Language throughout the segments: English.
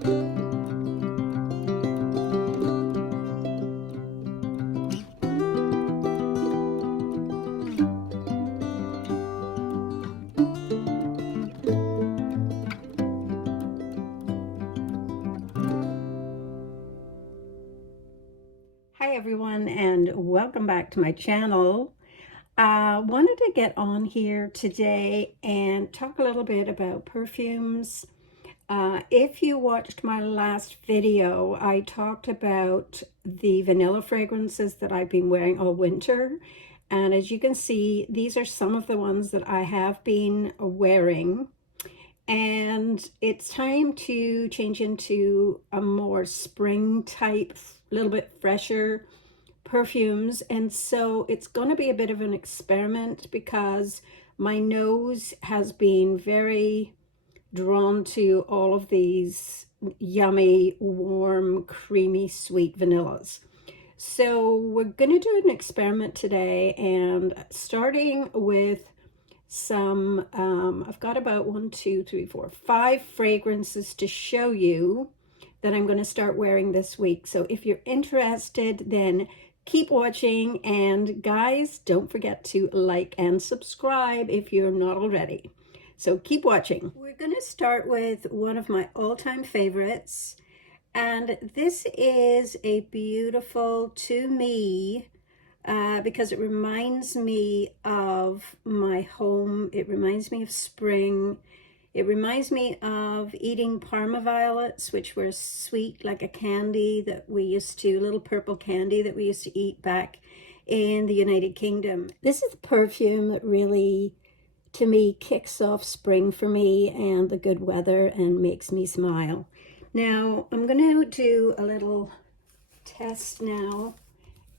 Hi everyone, and welcome back to my channel. I wanted to get on here today and talk a little bit about perfumes. If you watched my last video, I talked about the vanilla fragrances that I've been wearing all winter. And as you can see, these are some of the ones that I have been wearing. And it's time to change into a more spring type, a little bit fresher perfumes. And so it's going to be a bit of an experiment because my nose has been very drawn to all of these yummy, warm, creamy, sweet vanillas. So we're going to do an experiment today, and starting with some, I've got about 5 fragrances to show you that I'm going to start wearing this week. So if you're interested, then keep watching, and guys, don't forget to like and subscribe if you're not already. So keep watching. We're going to start with one of my all-time favorites, and this is a beautiful, to me, because it reminds me of my home. It reminds me of spring. It reminds me of eating Parma violets, which were sweet like a candy that we used to, little purple candy that we used to eat back in the United Kingdom. This is the perfume that really, to me, kicks off spring for me and the good weather and makes me smile. Now, I'm going to do a little test now.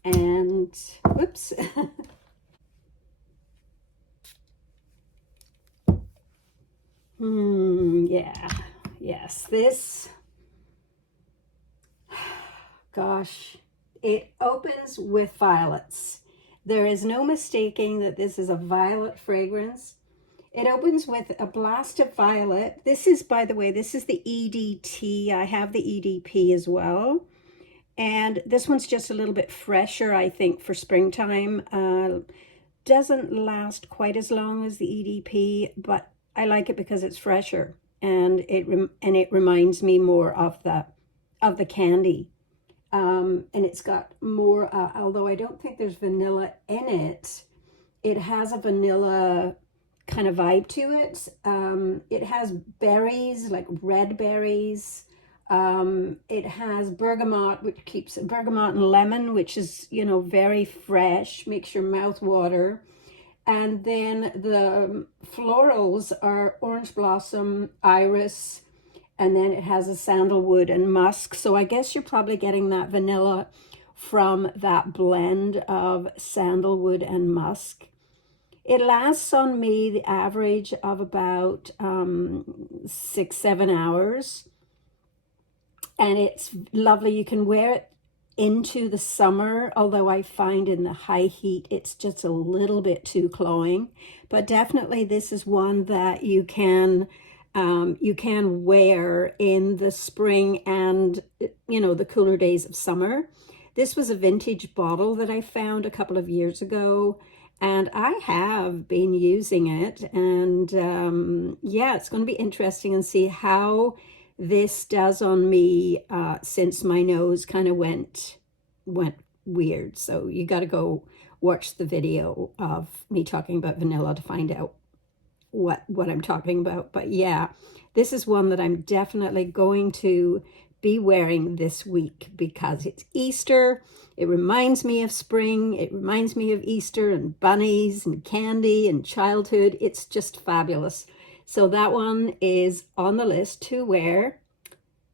And whoops. Yeah, yes, this, gosh, it opens with violets. There is no mistaking that this is a violet fragrance. It opens with a blast of violet. This is, by the way, this is the EDT. I have the EDP as well. And this one's just a little bit fresher, I think, for springtime. Doesn't last quite as long as the EDP, but I like it because it's fresher, and it reminds me more of the candy. And it's got more, although I don't think there's vanilla in it, it has a vanilla kind of vibe to it. It has berries, like red berries. It has bergamot, which keeps bergamot and lemon, which is, you know, very fresh, makes your mouth water. And then the florals are orange blossom, iris, and then it has a sandalwood and musk. So I guess you're probably getting that vanilla from that blend of sandalwood and musk. It lasts on me the average of about 6-7 hours. And it's lovely. You can wear it into the summer, although I find in the high heat, it's just a little bit too cloying. But definitely this is one that you can wear in the spring and, you know, the cooler days of summer. This was a vintage bottle that I found a couple of years ago, and I have been using it. And yeah, it's going to be interesting and see how this does on me since my nose kind of went weird. So you got to go watch the video of me talking about vanilla to find out what I'm talking about. But yeah, this is one that I'm definitely going to be wearing this week because it's Easter. It reminds me of spring. It reminds me of Easter and bunnies and candy and childhood. It's just fabulous. So that one is on the list to wear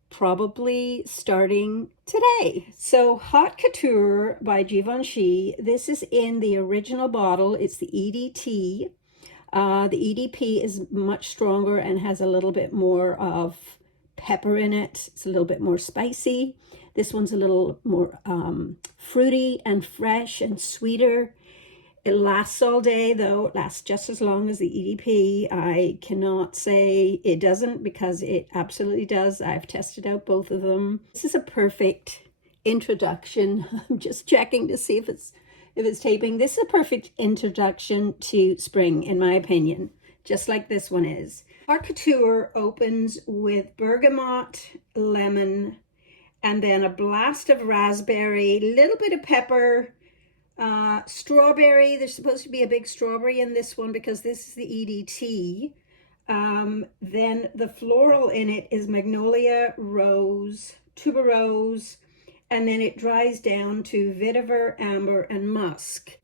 probably starting today. So Haute Couture by Givenchy. This is in the original bottle. It's the EDT. The EDP is much stronger and has a little bit more of pepper in it. It's a little bit more spicy. This one's a little more fruity and fresh and sweeter. It lasts all day, though. It lasts just as long as the EDP. I cannot say it doesn't, because it absolutely does. I've tested out both of them. This is a perfect introduction. I'm just checking to see if it's taping. This is a perfect introduction to spring, in my opinion, just like this one is. Our Couture opens with bergamot, lemon, and then a blast of raspberry, a little bit of pepper, strawberry. There's supposed to be a big strawberry in this one because this is the EDT. Then the floral in it is magnolia, rose, tuberose, and then it dries down to vetiver, amber, and musk.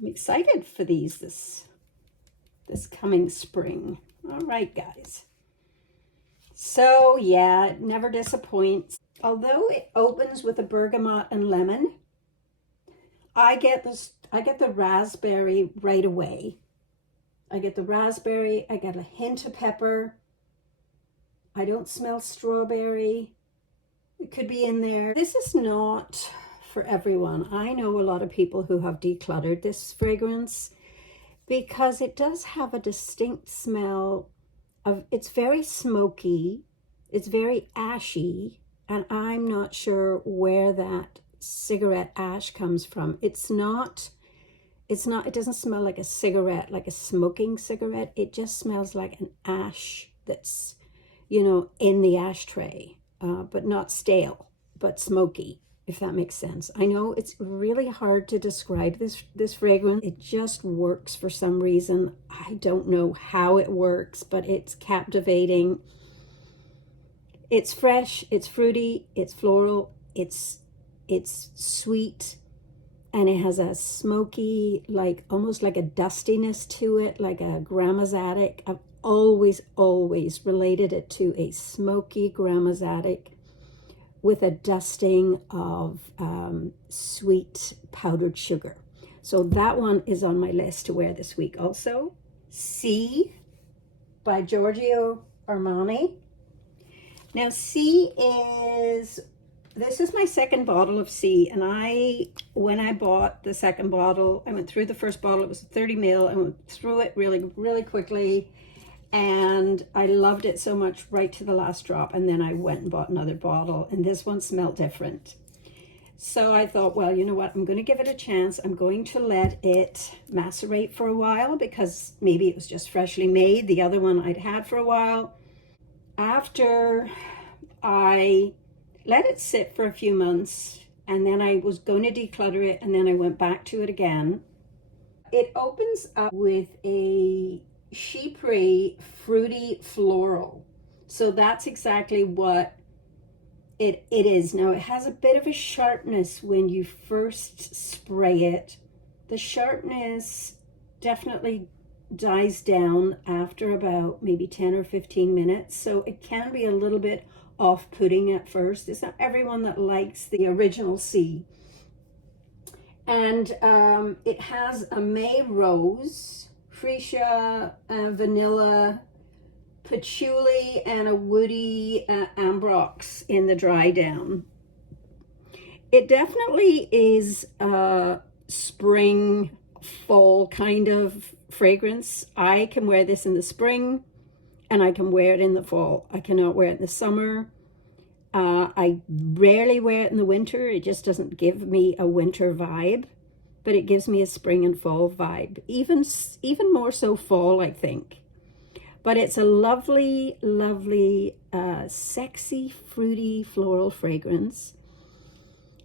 I'm excited for these this coming spring. All right, guys. So yeah, it never disappoints. Although it opens with a bergamot and lemon, I get the raspberry right away. I get the raspberry, I get a hint of pepper. I don't smell strawberry. It could be in there. This is not for everyone. I know a lot of people who have decluttered this fragrance because it does have a distinct smell of, it's very smoky, it's very ashy, and I'm not sure where that cigarette ash comes from. It doesn't smell like a cigarette, like a smoking cigarette. It just smells like an ash that's, you know, in the ashtray, but not stale, but smoky, if that makes sense. I know it's really hard to describe this fragrance. It just works for some reason. I don't know how it works, but it's captivating. It's fresh, it's fruity, it's floral, it's sweet, and it has a smoky, like almost like a dustiness to it, like a grandma's attic. I've always related it to a smoky grandma's attic with a dusting of sweet powdered sugar. So that one is on my list to wear this week. Also, C by Giorgio Armani. Now, this is my second bottle of C, and when I bought the second bottle, I went through the first bottle. It was 30 ml. I went through it really quickly, and I loved it so much right to the last drop, and then I went and bought another bottle, and this one smelled different. So I thought, well, you know what? I'm going to give it a chance. I'm going to let it macerate for a while because maybe it was just freshly made. The other one I'd had for a while. After I let it sit for a few months, and then I was going to declutter it, and then I went back to it again. It opens up with a chypre fruity floral. So that's exactly what it is. Now, it has a bit of a sharpness when you first spray it. The sharpness definitely dies down after about maybe 10 or 15 minutes. So it can be a little bit off-putting at first. It's not everyone that likes the original C. And it has a May rose, freesia, vanilla, patchouli, and a woody ambrox in the dry down. It definitely is a spring, fall kind of fragrance. I can wear this in the spring, and I can wear it in the fall. I cannot wear it in the summer. I rarely wear it in the winter. It just doesn't give me a winter vibe, but it gives me a spring and fall vibe. Even more so fall, I think. But it's a lovely, sexy, fruity, floral fragrance.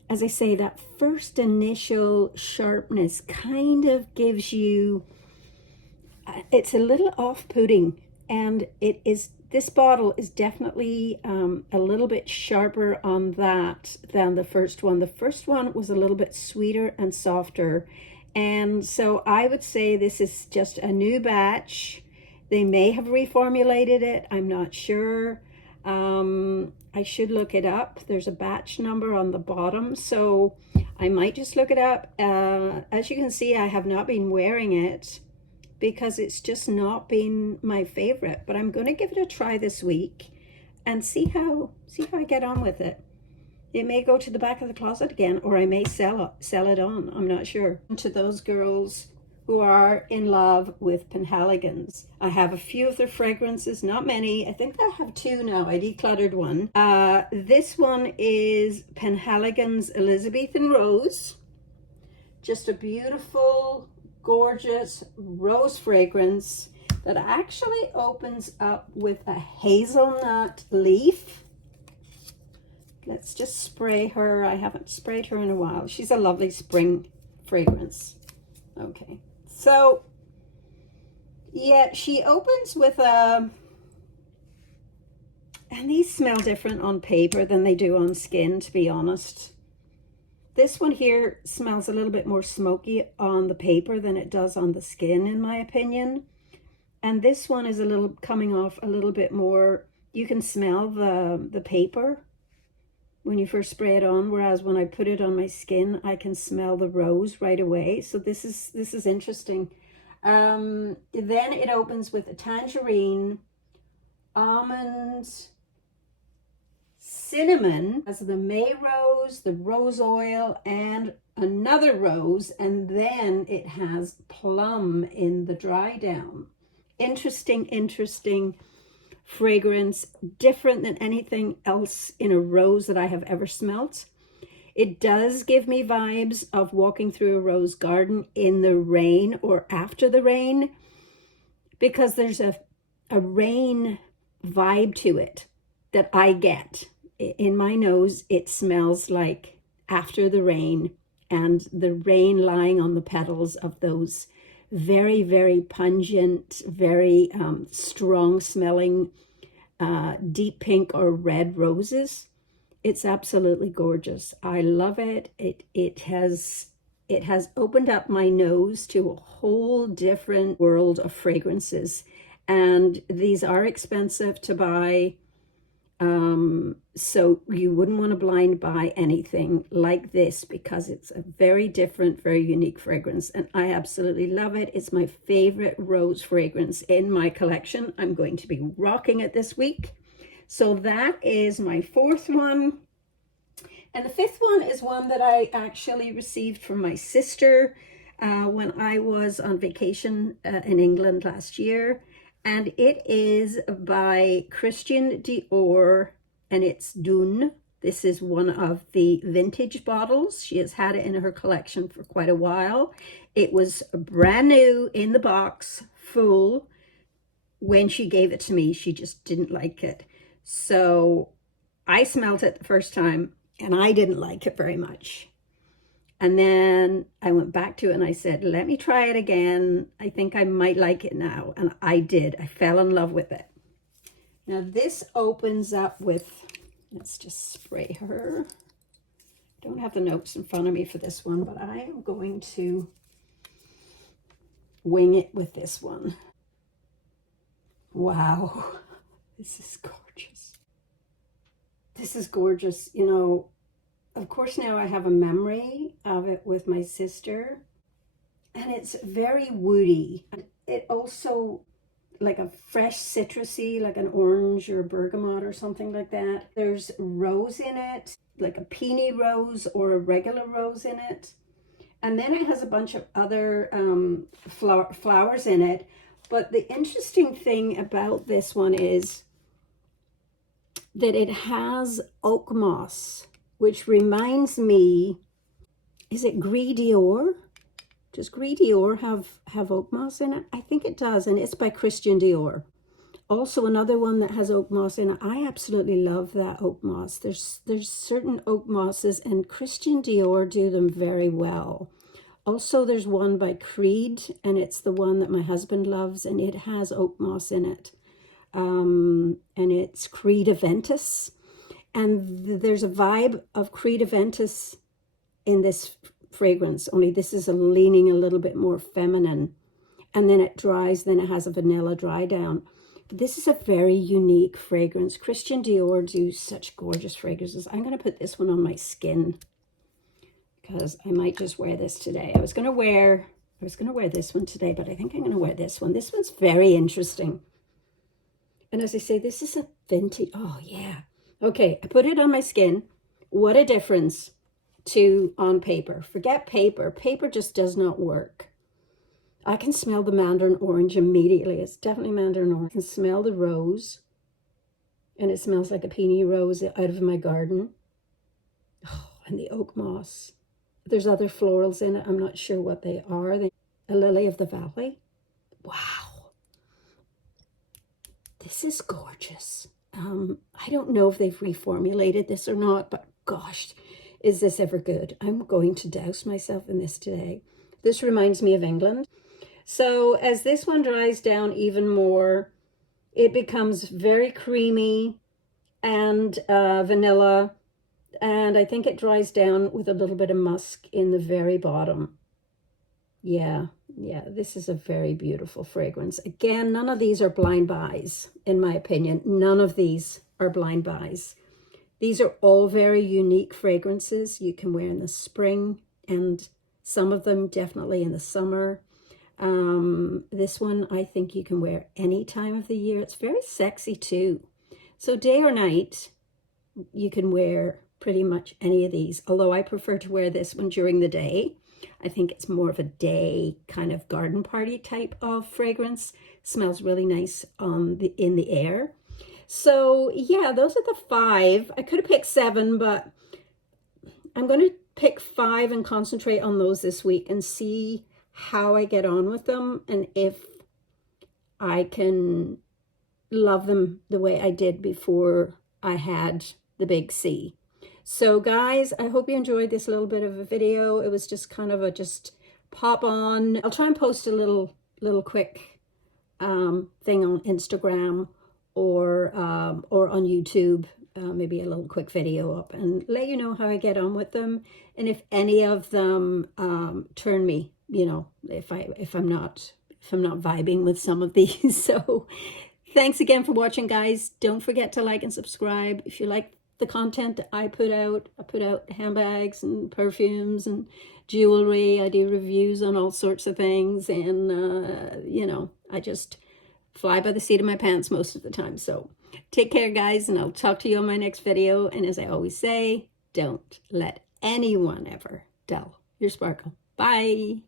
As I say, that first initial sharpness kind of gives you, it's a little off-putting, and this bottle is definitely a little bit sharper on that than the first one. The first one was a little bit sweeter and softer, and so I would say this is just a new batch. They may have reformulated it, I'm not sure. I should look it up. There's a batch number on the bottom, so I might just look it up. As you can see, I have not been wearing it because it's just not been my favorite, but I'm going to give it a try this week and see how I get on with it. It may go to the back of the closet again, or I may sell it on. I'm not sure. To those girls who are in love with Penhaligons, I have a few of their fragrances, not many. I think I have two now. I decluttered one. This one is Penhaligons Elizabethan Rose. Just a beautiful, gorgeous rose fragrance that actually opens up with a hazelnut leaf. Let's just spray her. I haven't sprayed her in a while. She's a lovely spring fragrance. Okay, so yeah, she opens with a, and these smell different on paper than they do on skin, to be honest. This one here smells a little bit more smoky on the paper than it does on the skin, in my opinion. And this one is a little coming off a little bit more, you can smell the paper when you first spray it on, whereas when I put it on my skin, I can smell the rose right away. So this is interesting. Then it opens with a tangerine, almonds, cinnamon, as the May rose, the rose oil, and another rose, and then it has plum in the dry down. Interesting fragrance, different than anything else in a rose that I have ever smelt. It does give me vibes of walking through a rose garden in the rain or after the rain, because there's a rain vibe to it that I get. In my nose, it smells like after the rain, and the rain lying on the petals of those very, very pungent, very strong smelling deep pink or red roses. It's absolutely gorgeous. I love it. It has opened up my nose to a whole different world of fragrances, and these are expensive to buy. So you wouldn't want to blind buy anything like this, because it's a very different, very unique fragrance, and I absolutely love it. It's my favorite rose fragrance in my collection. I'm going to be rocking it this week. So that is my fourth one. And the fifth one is one that I actually received from my sister when I was on vacation in England last year. And it is by Christian Dior, and it's Dune. This is one of the vintage bottles. She has had it in her collection for quite a while. It was brand new in the box, full. When she gave it to me, she just didn't like it. So I smelled it the first time, and I didn't like it very much. And then I went back to it and I said, let me try it again. I think I might like it now. And I did. I fell in love with it. Now this opens up with, let's just spray her. I don't have the notes in front of me for this one, but I am going to wing it with this one. Wow, this is gorgeous. This is gorgeous. You know, of course, now I have a memory of it with my sister, and it's very woody. It also, like a fresh citrusy, like an orange or bergamot or something like that. There's rose in it, like a peony rose or a regular rose in it. And then it has a bunch of other flowers in it. But the interesting thing about this one is that it has oak moss, which reminds me, is it Gris Dior? Does Gris Dior have oak moss in it? I think it does, and it's by Christian Dior. Also another one that has oak moss in it. I absolutely love that oak moss. There's certain oak mosses, and Christian Dior do them very well. Also, there's one by Creed, and it's the one that my husband loves, and it has oak moss in it. And it's Creed Aventus. And there's a vibe of Creed Aventus in this fragrance, only this is leaning a little bit more feminine. And then it dries, then it has a vanilla dry down. But this is a very unique fragrance. Christian Dior do such gorgeous fragrances. I'm going to put this one on my skin because I might just wear this today. I was going to wear this one today, but I think I'm going to wear this one. This one's very interesting. And as I say, this is a vintage. Oh, yeah. Okay, I put it on my skin. What a difference to on paper. Forget paper. Paper just does not work. I can smell the mandarin orange immediately. It's definitely mandarin orange. I can smell the rose, and it smells like a peony rose out of my garden. Oh, and the oak moss. There's other florals in it. I'm not sure what they are. A lily of the valley. Wow. This is gorgeous. I don't know if they've reformulated this or not, but gosh, is this ever good? I'm going to douse myself in this today. This reminds me of England. So as this one dries down even more, it becomes very creamy and vanilla. And I think it dries down with a little bit of musk in the very bottom. Yeah, this is a very beautiful fragrance. Again, none of these are blind buys, in my opinion. None of these are blind buys. These are all very unique fragrances you can wear in the spring, and some of them definitely in the summer. This one I think you can wear any time of the year. It's very sexy too. So day or night, you can wear pretty much any of these, although I prefer to wear this one during the day. I think it's more of a day kind of garden party type of fragrance. Smells really nice in the air. So yeah, those are the 5. I could have picked 7, but I'm going to pick 5 and concentrate on those this week and see how I get on with them and if I can love them the way I did before I had the big C. So guys, I hope you enjoyed this little bit of a video. It was just kind of a pop on. I'll try and post a little quick thing on Instagram or on YouTube, maybe a little quick video up, and let you know how I get on with them, and if any of them turn me, you know, if I'm not vibing with some of these. So thanks again for watching, guys. Don't forget to like and subscribe if you like the content that I put out. I put out handbags and perfumes and jewelry. I do reviews on all sorts of things, and you know, I just fly by the seat of my pants most of the time. So take care, guys, and I'll talk to you on my next video. And as I always say, don't let anyone ever dull your sparkle. Bye.